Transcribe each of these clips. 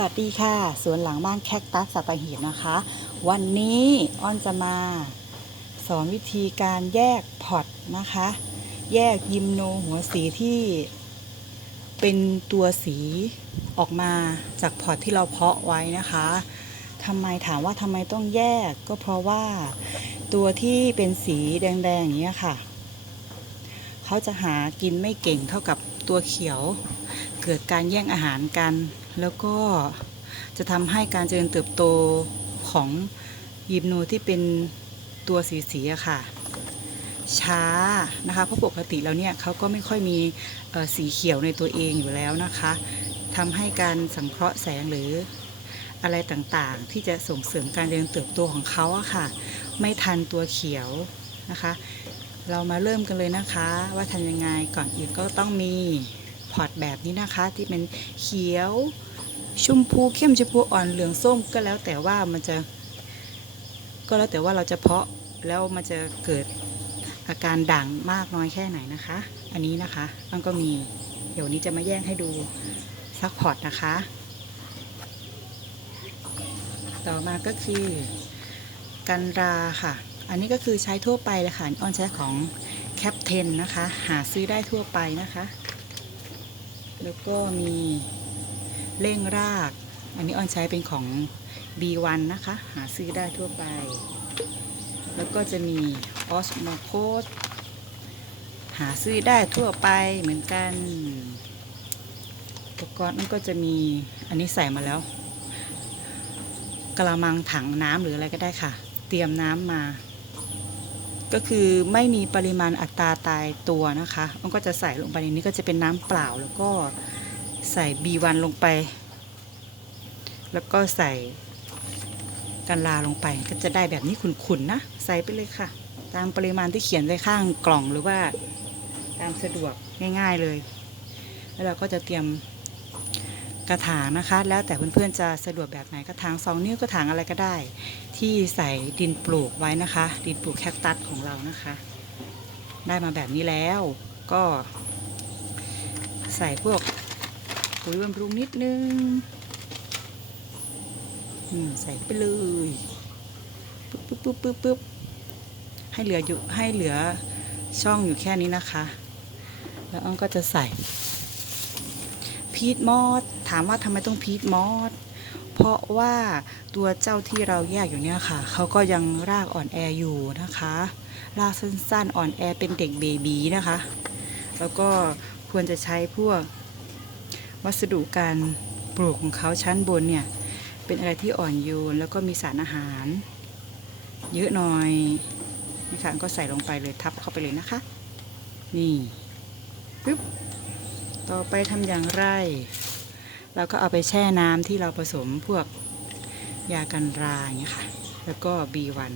สวัสดีค่ะ สวนหลังบ้านแคคตัสสัตหีบนะคะ วันนี้อ้อนจะมาสอนวิธีการแยกพอตนะคะ แยกยิมโนหัวสีที่เป็นตัวสีออกมาจากพอตที่เราเพาะไว้นะคะทำไมถามว่าทำไมต้องแยกก็เพราะว่าตัวที่เป็นสีแดงๆอย่างเงี้ค่ะ เขาจะหากินไม่เก่งเท่ากับตัวเขียว เกิดการแย่งอาหารกัน แล้วก็จะทำให้การเจริญเติบโตของยิมโนที่เป็นตัวสีสีอะค่ะ ช้านะคะเพราะปกติแล้วเนี่ยเขาก็ไม่ค่อยมีสีเขียวในตัวเองอยู่แล้วนะคะทำให้การสังเคราะห์แสงหรืออะไรต่างๆ ที่จะส่งเสริมการเจริญเติบโตของเขาอะค่ะ ไม่ทันตัวเขียวนะคะ เรามาเริ่มกันเลยนะคะ ว่าทำยังไงก่อนอื่นก็ต้องมีพอร์ตแบบนี้นะคะ ที่เป็นเขียวชมพูเข้มชมพูอ่อนเหลืองส้มก็แล้วแต่ว่ามันจะ ก็แล้วแต่ว่าเราจะเพาะแล้วมันจะเกิดอาการด่างมากน้อยแค่ไหนนะคะ อันนี้นะคะมันก็มีเดี๋ยวนี้จะมาแย่งให้ดูซักพอร์ตนะคะ ต่อมาก็คือกันราค่ะ อันนี้ก็คือใช้ทั่วไปเลยค่ะออนใช้ของแคปเทนนะคะ หาซื้อได้ทั่วไปนะคะ แล้วก็มีเร่งราก อันนี้ออนใช้เป็นของ B1 นะคะ หาซื้อได้ทั่วไป แล้วก็จะมีออสโมโคสหาซื้อได้ทั่วไปเหมือนกันอุปกรณ์มันก็จะมีอันนี้ใส่มาแล้วกระมังถังน้ำหรืออะไรก็ได้ค่ะ เตรียมน้ำมา ก็คือไม่มีปริมาณอัตราตายตัวนะคะมันก็จะใส่ลงไปในนี้ก็จะเป็นน้ำเปล่า แล้วก็ใส่ B1 ลงไป แล้วก็ใส่กันลาลงไป ก็จะได้แบบนี้ขุนๆนะใส่ไปเลยค่ะ ตามปริมาณที่เขียนไว้ข้างกล่องหรือว่าตามสะดวกง่าย ๆเลย แล้วเราก็จะเตรียม กระถางนะคะ แล้วแต่เพื่อนๆจะสะดวกแบบไหนกระถางสองนิ้วกระถางอะไรก็ได้ ที่ใส่ดินปลูกไว้นะคะ ดินปลูกแคคตัสของเรานะคะ ได้มาแบบนี้แล้วก็ ใส่พวกปุ๋ยบำรุงนิดนึงใส่ไปเลยปึ๊บปึ๊บปึ๊บปึ๊บปึ๊บให้เหลืออยู่ให้เหลือช่องอยู่แค่นี้นะคะ แล้วอ้อมก็จะใส่ พีทมอสถามว่าทำไมต้องพีทมอสเพราะว่าตัวเจ้าที่เราแยกอยู่เนี่ยค่ะเขาก็ยังรากอ่อนแออยู่นะคะรากสั้นๆอ่อนแอเป็นเด็กเบบีนะคะ แล้วก็ควรจะใช้พวกวัสดุการปลูกของเขาชั้นบนเนี่ย เป็นอะไรที่อ่อนโยนแล้วก็มีสารอาหาร เยอะหน่อยนะคะก็ใส่ลงไปเลยทับเข้าไปเลยนะคะ นี่ปึ๊บ ต่อไปทำอย่างไร เราก็เอาไปแช่น้ำที่เราผสมพวกยากันราอย่างเงี้ยค่ะ แล้วก็ B1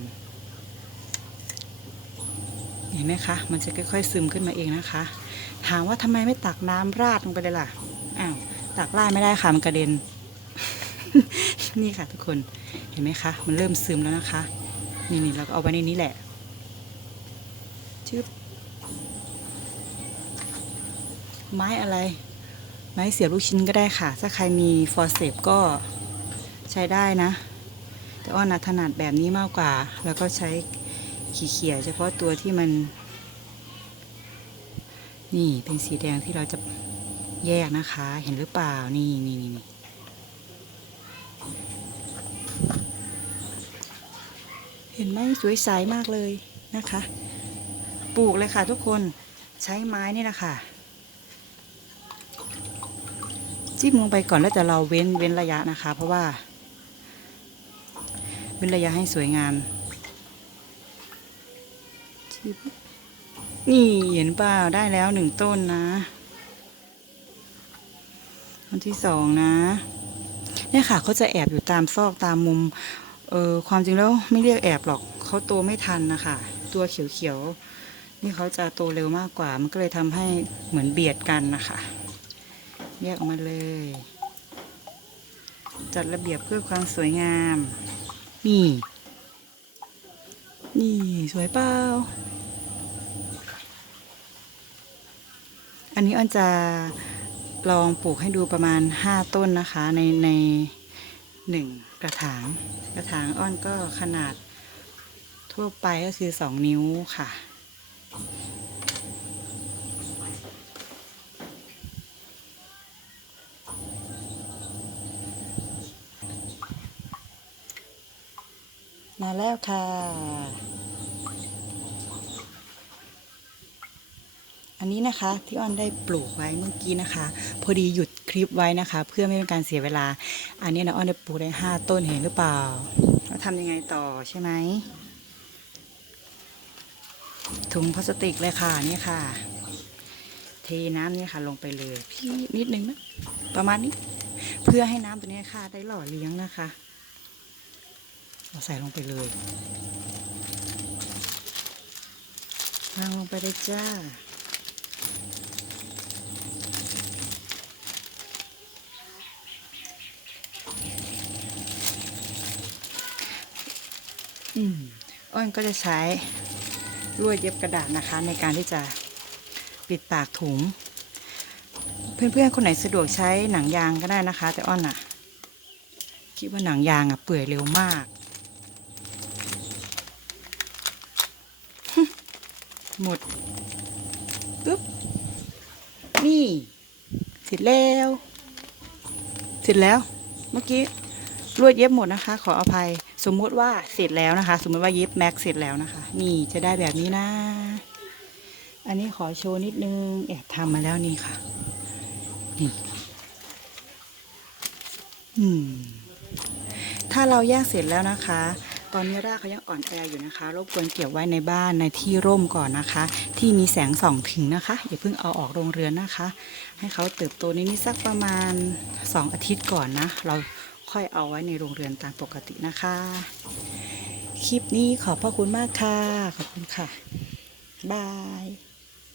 เห็นไหมคะ มันจะค่อยๆซึมขึ้นมาเองนะคะ ถามว่าทำไมไม่ตักน้ำราดลงไปเลยล่ะ อ้าว ตักราดไม่ได้ค่ะ มันกระเด็น นี่ค่ะทุกคน เห็นไหมคะ มันเริ่มซึมแล้วนะคะ นี่นี่เราก็เอาไว้ในนี้แหละ ชึบ ไม้อะไร ไม้เสียบลูกชิ้นก็ได้ค่ะ ถ้าใครมีฟอร์เซปก็ใช้ได้นะ แต่อ้อนะถนัดแบบนี้มากกว่า แล้วก็ใช้ขีเขียเฉพาะตัวที่มัน นี่เป็นสีแดงที่เราจะแยกนะคะ เห็นหรือเปล่า นี่นี่นี่นเห็นไหมสวยใสมากเลยนะคะ ปลูกเลยค่ะทุกคนใช้ไม้นี่แหละค่ะ จิ้มลงไปก่อนแล้วแต่เราเว้นเว้นระยะนะคะ เพราะว่า เว้นระยะให้สวยงามจิ๊บนี่เห็นเปล่าได้แล้วหนึ่งต้นนะต้นที่สองนะ เนี่ยค่ะเขาจะแอบอยู่ตามซอกตามมุม เออความจริงแล้วไม่เรียกแอบหรอกเขาโตไม่ทันนะคะตัวเขียวๆนี่เขาจะโตเร็วมากกว่า มันก็เลยทำให้เหมือนเบียดกันนะคะ แยกออกมาเลย จัดระเบียบเพื่อความสวยงาม นี่ นี่สวยเปล่าอันนี้อันจะลองปลูกให้ดูประมาณ 5 ต้นนะคะ ในในหนึ่งกระถาง กระถางอ้อนก็ขนาดทั่วไปก็คือ 2 นิ้วค่ะ มาแล้วค่ะ อันนี้นะคะที่อ้อนได้ปลูกไว้เมื่อกี้นะคะ พอดีหยุดคลิปไว้นะคะ เพื่อไม่เป็นการเสียเวลา อันนี้นะอ้อนได้ปลูกได้ห้าต้นเห็นหรือเปล่าแล้วทำยังไงต่อใช่ไหมถุงพลาสติกเลยค่ะนี่ค่ะ เทน้ำนี่ค่ะลงไปเลยพี่นิดนึงนะประมาณนี้ เพื่อให้น้ำตัวนี้ค่ะได้หล่อเลี้ยงนะคะ เราใส่ลงไปเลยวางลงไปเลยจ้า อืมอ้อนก็จะใช้ลวดเย็บกระดาษนะคะ ในการที่จะปิดปากถุง เพื่อนๆ คนไหนสะดวกใช้หนังยางก็ได้นะคะ แต่อ้อนอะคิดว่าหนังยางอะเปื่อยเร็วมาก หมดปึ๊บนี่ เสร็จแล้ว เสร็จแล้ว เมื่อกี้ลวดเย็บหมดนะคะ ขออภัย สมมุติว่าเสร็จแล้วนะคะ สมมติว่าเย็บแม็กเสร็จแล้วนะคะ นี่จะได้แบบนี้นะ อันนี้ขอโชว์นิดนึงแอบทำมาแล้วนี่ค่ะนี่อืมถ้าเราแยกเสร็จแล้วนะคะ ตอนนี้รากเขายังอ่อนแออยู่นะคะรบกวนเก็บไว้ในบ้านในที่ร่มก่อนนะคะ ที่มีแสงส่องถึงนะคะ อย่าเพิ่งเอาออกโรงเรือนนะคะ ให้เขาเติบโตในนี้สักประมาณ 2 อาทิตย์ก่อนนะ เราค่อยเอาไว้ในโรงเรือนตามปกตินะคะ คลิปนี้ขอบพระคุณมากค่ะ ขอบคุณค่ะ บาย